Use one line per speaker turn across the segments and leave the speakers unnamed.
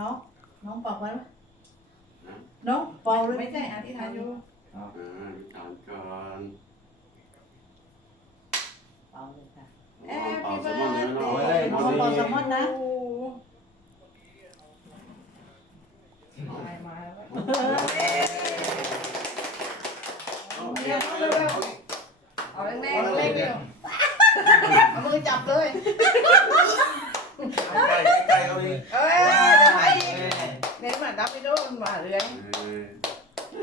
น้องน้องเป่าไว้ไหมน้องเป่าเลย
ไม่ใช่อธิษฐานอยู่
อ่าถามก่อน
เป่าเลยค่ะ
อ๋อเป่าสมอนเนาะ
น้องเป่าแซลมอนนะ
มามาแล้ว
เอา
เร็วเร็วเร็วเอาแรงแรงแรงเร็วเอามือจับเลย
ใกล้ใกล้เขาอีก
เอ้ยเดี๋ยวให้อีกเน้นมาดับไปดูมันมาเรื่อย
เออ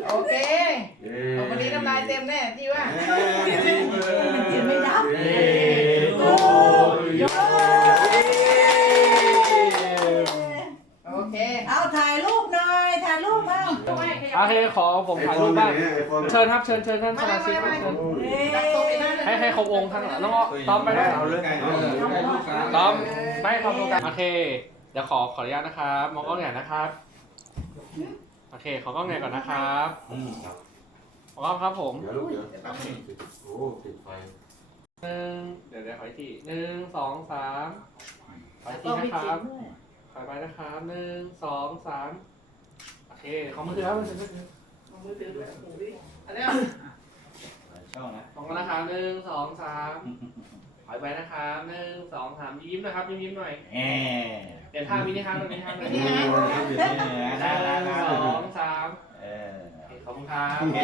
โอเค
เย้
เอาวันนี้น้ำลายเต็มแน่ที่ว่า
กินไม่ดับ
เย้โอ้ย
โอเค
เอาถ่ายรูปหน่อย ถ่ายรูปบ้าง
โอเคขอผมถ่ายรูปบ้าง
ไอโฟน
เชิญครับ เชิญเชิญท่านสมาชิกครับเชิญ
จับตัวไปนั่น
ให้ให้ครบวงท่านน้องอ้อต้อมไปด้วย
เอาเลย
ต้อมไม่ทำตรงกันโอเค เดี๋ยวขอขออนุญาตนะครับ มองกล้องใหญ่นะครับ โอเคขอกล้องใหญ่ก่อนนะครับมองกล้องครับผม
เดี๋ยวลูกเดี๋ยวโอ้ติดไฟ
หนึ่งเดี๋ยวเดี๋ยวขออีกทีหนึ่งสองสามขออีกที
ต้อง
นะ
มี
ค
จิ
รั
ต
บ
ด้วย
ขอไปนะครับหนึ่งสองสามโอเคขอมือถือครับมือถือมือถือ
มือถือด้วยโอ้ยอันนี้
มองกันนะครับหนึ่งสองสามถอยไปนะครับหนึ่งสองสามยิ้มนะครับยิ้มยิ้มหน่อย
เอ๊
เดี๋ยวท่ามินิฮาร์ดตรงนี้ฮาร์ดตรง
เอ
นี้
อ
หนึ่งสองสาม
เออ
ขอบคุณ ครับ